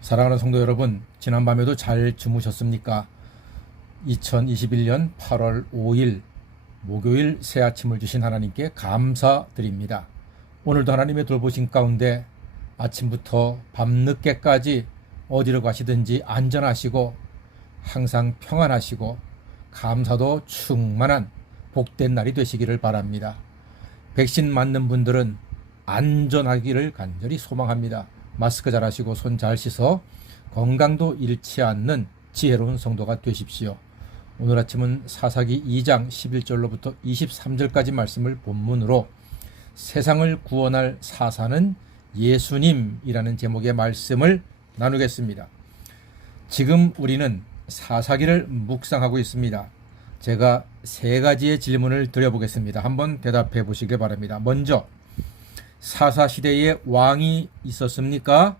사랑하는 성도 여러분, 지난밤에도 잘 주무셨습니까? 2021년 8월 5일 목요일 새 아침을 주신 하나님께 감사드립니다. 오늘도 하나님의 돌보신 가운데 아침부터 밤늦게까지 어디로 가시든지 안전하시고 항상 평안하시고 감사도 충만한 복된 날이 되시기를 바랍니다. 백신 맞는 분들은 안전하기를 간절히 소망합니다. 마스크 잘 하시고 손 잘 씻어 건강도 잃지 않는 지혜로운 성도가 되십시오. 오늘 아침은 사사기 2장 11절로부터 23절까지 말씀을 본문으로 세상을 구원할 사사는 예수님이라는 제목의 말씀을 나누겠습니다. 지금 우리는 사사기를 묵상하고 있습니다. 제가 세 가지의 질문을 드려보겠습니다. 한번 대답해 보시길 바랍니다. 먼저, 사사시대에 왕이 있었습니까?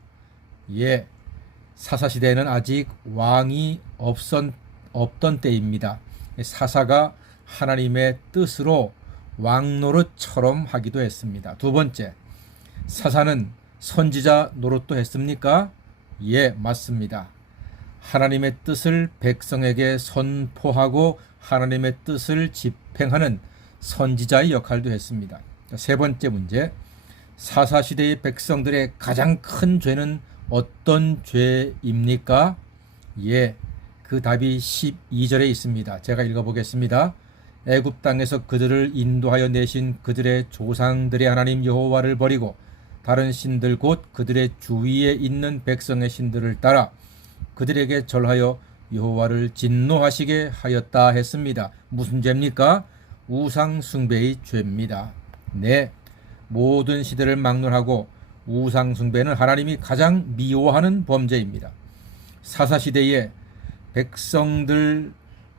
예, 사사시대에는 아직 왕이 없던 때입니다. 사사가 하나님의 뜻으로 왕노릇처럼 하기도 했습니다. 두 번째, 사사는 선지자 노릇도 했습니까? 예, 맞습니다. 하나님의 뜻을 백성에게 선포하고 하나님의 뜻을 집행하는 선지자의 역할도 했습니다. 세 번째 문제, 사사시대의 백성들의 가장 큰 죄는 어떤 죄입니까? 예, 그 답이 12절에 있습니다. 제가 읽어보겠습니다. 애굽 땅에서 그들을 인도하여 내신 그들의 조상들의 하나님 여호와를 버리고 다른 신들 곧 그들의 주위에 있는 백성의 신들을 따라 그들에게 절하여 여호와를 진노하시게 하였다 했습니다. 무슨 죄입니까? 우상 숭배의 죄입니다. 네, 모든 시대를 막론하고 우상 숭배는 하나님이 가장 미워하는 범죄입니다. 사사시대에 백성들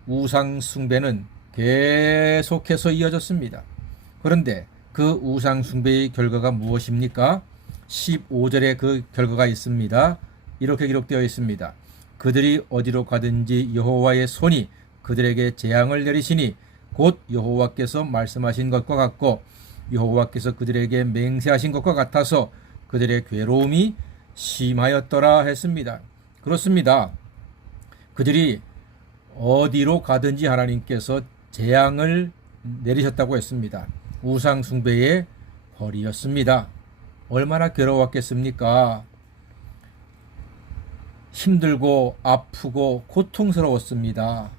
우상 숭배는 계속해서 이어졌습니다. 그런데 그 우상 숭배의 결과가 무엇입니까? 15절에 그 결과가 있습니다. 이렇게 기록되어 있습니다. 그들이 어디로 가든지 여호와의 손이 그들에게 재앙을 내리시니 곧 여호와께서 말씀하신 것과 같고 여호와께서 그들에게 맹세하신 것과 같아서 그들의 괴로움이 심하였더라 했습니다. 그렇습니다. 그들이 어디로 가든지 하나님께서 재앙을 내리셨다고 했습니다. 우상 숭배의 벌이었습니다. 얼마나 괴로웠겠습니까? 힘들고 아프고 고통스러웠습니다.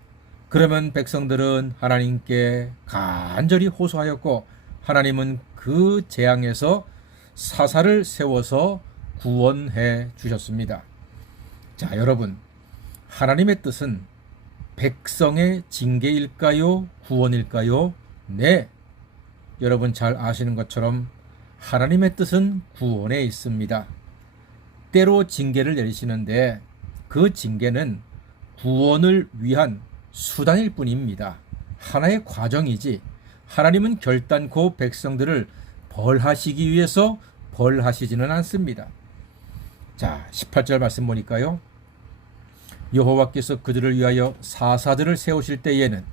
그러면 백성들은 하나님께 간절히 호소하였고 하나님은 그 재앙에서 사사를 세워서 구원해 주셨습니다. 자, 여러분, 하나님의 뜻은 백성의 징계일까요? 구원일까요? 네, 여러분 잘 아시는 것처럼 하나님의 뜻은 구원에 있습니다. 때로 징계를 내리시는데 그 징계는 구원을 위한 수단일 뿐입니다. 하나의 과정이지 하나님은 결단코 백성들을 벌하시기 위해서 벌하시지는 않습니다. 자, 18절 말씀 보니까요. 여호와께서 그들을 위하여 사사들을 세우실 때에는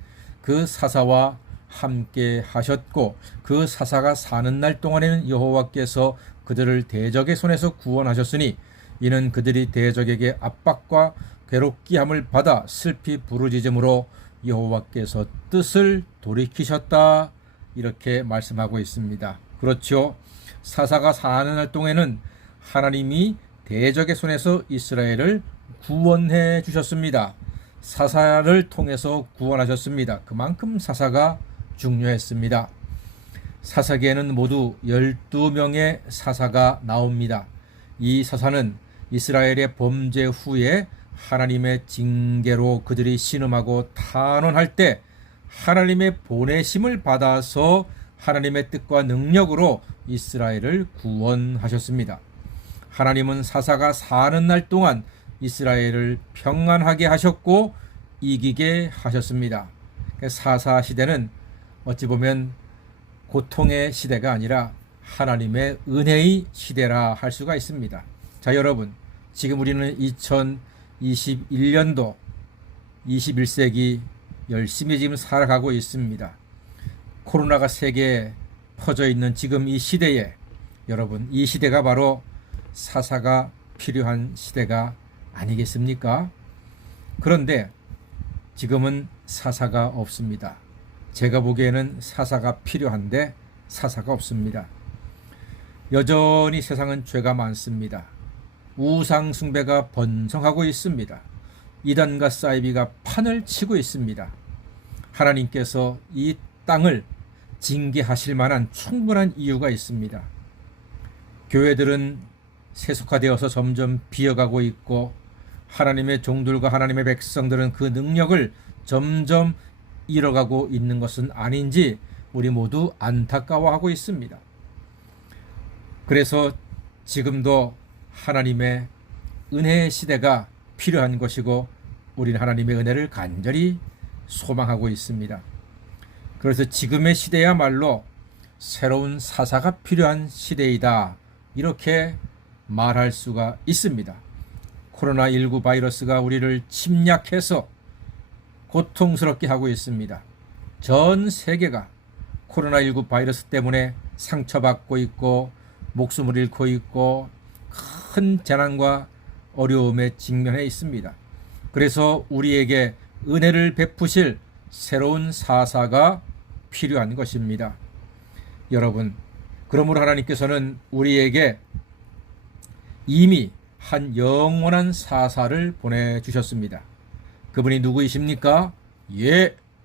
그 사사와 함께 하셨고 그 사사가 사는 날 동안에는 여호와께서 그들을 대적의 손에서 구원하셨으니 이는 그들이 대적에게 압박과 괴롭게 함을 받아 슬피 부르짖음으로 여호와께서 뜻을 돌이키셨다 이렇게 말씀하고 있습니다. 그렇죠. 사사가 사는 날 동안에는 하나님이 대적의 손에서 이스라엘을 구원해 주셨습니다. 사사를 통해서 구원하셨습니다. 그만큼 사사가 중요했습니다. 사사기에는 모두 12명의 사사가 나옵니다. 이 사사는 이스라엘의 범죄 후에 하나님의 징계로 그들이 신음하고 탄원할 때 하나님의 보내심을 받아서 하나님의 뜻과 능력으로 이스라엘을 구원하셨습니다. 하나님은 사사가 사는 날 동안 이스라엘을 평안하게 하셨고 이기게 하셨습니다. 사사 시대는 어찌 보면 고통의 시대가 아니라 하나님의 은혜의 시대라 할 수가 있습니다. 자, 여러분, 지금 우리는 2021년도 21세기 열심히 지금 살아가고 있습니다. 코로나가 세계에 퍼져 있는 지금 이 시대에 여러분, 이 시대가 바로 사사가 필요한 시대가 아니겠습니까? 그런데 지금은 사사가 없습니다. 제가 보기에는 사사가 필요한데 사사가 없습니다. 여전히 세상은 죄가 많습니다. 우상 숭배가 번성하고 있습니다. 이단과 사이비가 판을 치고 있습니다. 하나님께서 이 땅을 징계하실 만한 충분한 이유가 있습니다. 교회들은 세속화되어서 점점 비어가고 있고 하나님의 종들과 하나님의 백성들은 그 능력을 점점 잃어가고 있는 것은 아닌지 우리 모두 안타까워하고 있습니다. 그래서 지금도 하나님의 은혜의 시대가 필요한 것이고 우리는 하나님의 은혜를 간절히 소망하고 있습니다. 그래서 지금의 시대야말로 새로운 사사가 필요한 시대이다, 이렇게 말할 수가 있습니다. 코로나19 바이러스가 우리를 침략해서 고통스럽게 하고 있습니다. 전 세계가 코로나19 바이러스 때문에 상처받고 있고 목숨을 잃고 있고 큰 재난과 어려움에 직면해 있습니다. 그래서 우리에게 은혜를 베푸실 새로운 사사가 필요한 것입니다. 여러분, 그러므로 하나님께서는 우리에게 이미 한 영원한 사사를 보내주셨습니다. 그분이 누구이십니까?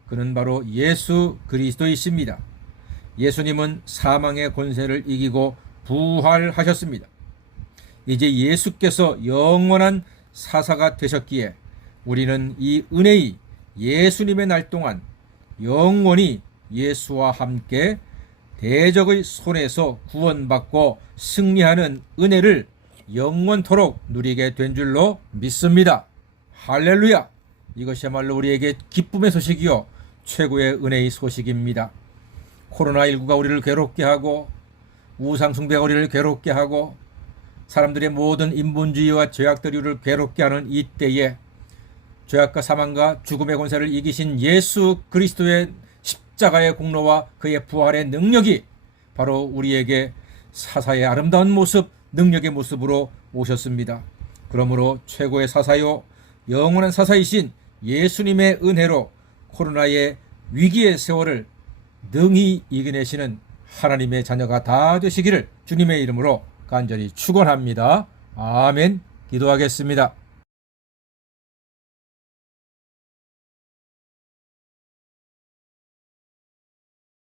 그는 바로 예수 그리스도이십니다. 예수님은 사망의 권세를 이기고 부활하셨습니다. 이제 예수께서 영원한 사사가 되셨기에 우리는 이 은혜의 예수님의 날 동안 영원히 예수와 함께 대적의 손에서 구원받고 승리하는 은혜를 영원토록 누리게 된 줄로 믿습니다. 할렐루야! 이것이야말로 우리에게 기쁨의 소식이요 최고의 은혜의 소식입니다. 코로나19가 우리를 괴롭게 하고 우상숭배가 우리를 괴롭게 하고 사람들의 모든 인본주의와 죄악들이 우리를 괴롭게 하는 이때에 죄악과 사망과 죽음의 권세를 이기신 예수 그리스도의 십자가의 공로와 그의 부활의 능력이 바로 우리에게 사사의 아름다운 모습, 능력의 모습으로 오셨습니다. 그러므로 최고의 사사요 영원한 사사이신 예수님의 은혜로 코로나의 위기의 세월을 능히 이겨내시는 하나님의 자녀가 다 되시기를 주님의 이름으로 간절히 축원합니다. 아멘. 기도하겠습니다.